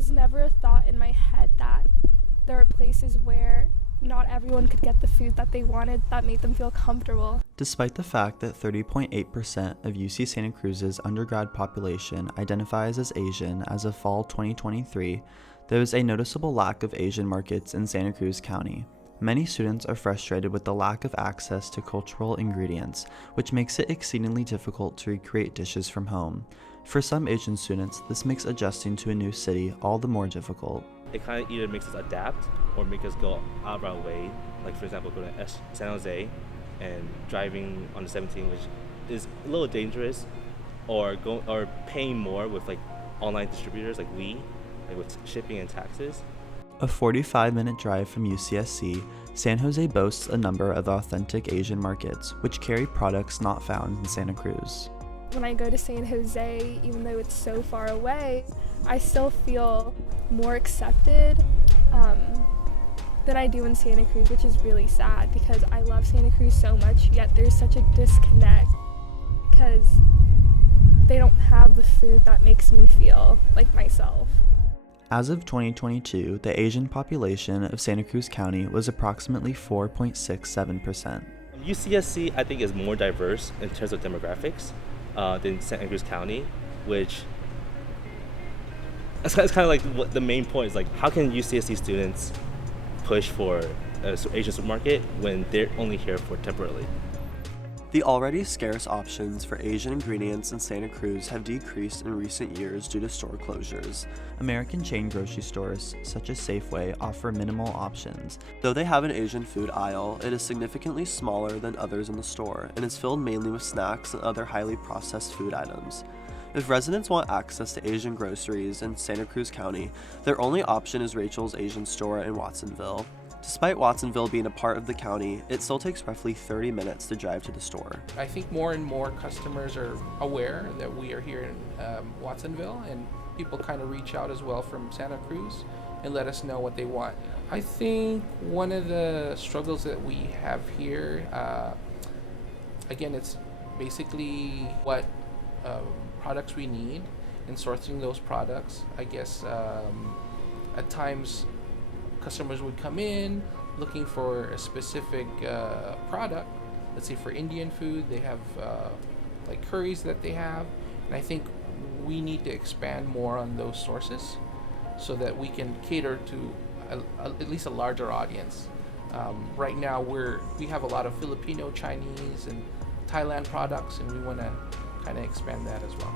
was never a thought in my head that there are places where not everyone could get the food that they wanted that made them feel comfortable. Despite the fact that 30.8% of UC Santa Cruz's undergrad population identifies as Asian as of fall 2023, there is a noticeable lack of Asian markets in Santa Cruz County. Many students are frustrated with the lack of access to cultural ingredients, which makes it exceedingly difficult to recreate dishes from home. For some Asian students, this makes adjusting to a new city all the more difficult. It kind of either makes us adapt or make us go out of our way. Like, for example, go to San Jose and driving on the 17, which is a little dangerous, or paying more with like online distributors like with shipping and taxes. A 45-minute drive from UCSC, San Jose boasts a number of authentic Asian markets, which carry products not found in Santa Cruz. When I go to San Jose, even though it's so far away, I still feel more accepted than I do in Santa Cruz, which is really sad because I love Santa Cruz so much, yet there's such a disconnect because they don't have the food that makes me feel like myself. As of 2022, the Asian population of Santa Cruz County was approximately 4.67%. UCSC, I think, is more diverse in terms of demographics than Santa Cruz County, which it's kind of like what the main point is, like, how can UCSC students push for an Asian supermarket when they're only here for temporarily? The already scarce options for Asian ingredients in Santa Cruz have decreased in recent years due to store closures. American chain grocery stores, such as Safeway, offer minimal options. Though they have an Asian food aisle, it is significantly smaller than others in the store and is filled mainly with snacks and other highly processed food items. If residents want access to Asian groceries in Santa Cruz County, their only option is Rachel's Asian store in Watsonville. Despite Watsonville being a part of the county, it still takes roughly 30 minutes to drive to the store. I think more and more customers are aware that we are here in Watsonville, and people kind of reach out as well from Santa Cruz and let us know what they want. I think one of the struggles that we have here, again, it's basically what products we need and sourcing those products. I guess at times customers would come in looking for a specific product. Let's say for Indian food, they have like curries that they have, and I think we need to expand more on those sources so that we can cater to at least a larger audience. Right now we have a lot of Filipino, Chinese, and Thailand products, and we want to kind of expand that as well.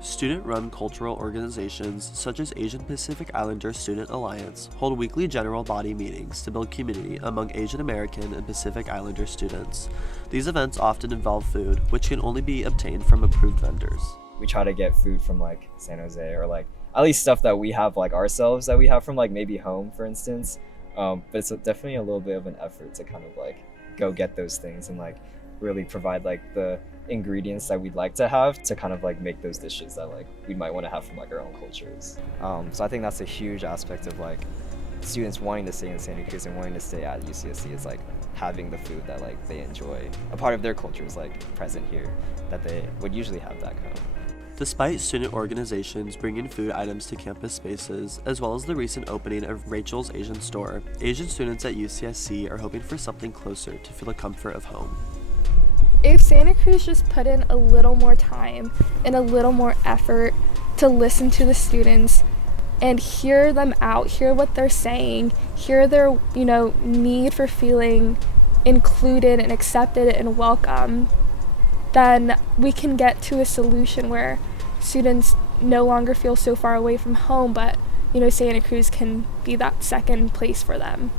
Student-run cultural organizations such as Asian Pacific Islander Student Alliance hold weekly general body meetings to build community among Asian American and Pacific Islander students. These events often involve food, which can only be obtained from approved vendors. We try to get food from like San Jose, or like at least stuff that we have like ourselves that we have from like maybe home, for instance. But it's definitely a little bit of an effort to kind of like go get those things and like really provide like the ingredients that we'd like to have to kind of like make those dishes that like we might want to have from like our own cultures. So I think that's a huge aspect of like students wanting to stay in Santa Cruz and wanting to stay at UCSC is like having the food that like they enjoy. A part of their culture is like present here that they would usually have back home. Despite student organizations bringing food items to campus spaces, as well as the recent opening of Rachel's Asian store, Asian students at UCSC are hoping for something closer to feel the comfort of home. If Santa Cruz just put in a little more time and a little more effort to listen to the students and hear them out, hear what they're saying, hear their, need for feeling included and accepted and welcome, then we can get to a solution where students no longer feel so far away from home, but, Santa Cruz can be that second place for them.